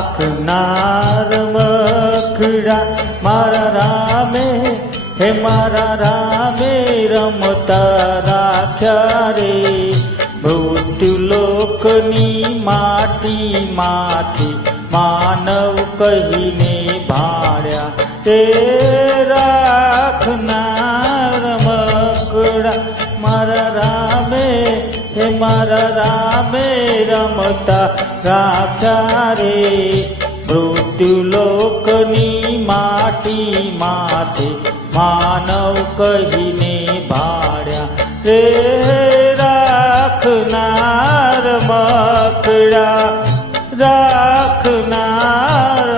રાખનાર મખડા મારા રામે હે મારા રામે રમતા રાખ્યા રે મૃત્યુલોકની માટીમાંથી માનવ કહીને ભાળ્યા તે રાખનાર મકડા મારા રામે હે મારા રામે રમતા રાખ્યા રે મૃત્યુલોકની માટીમાંથી માનવ કહીને ભાળ્યા રે રાખનાર મકડા રાખનાર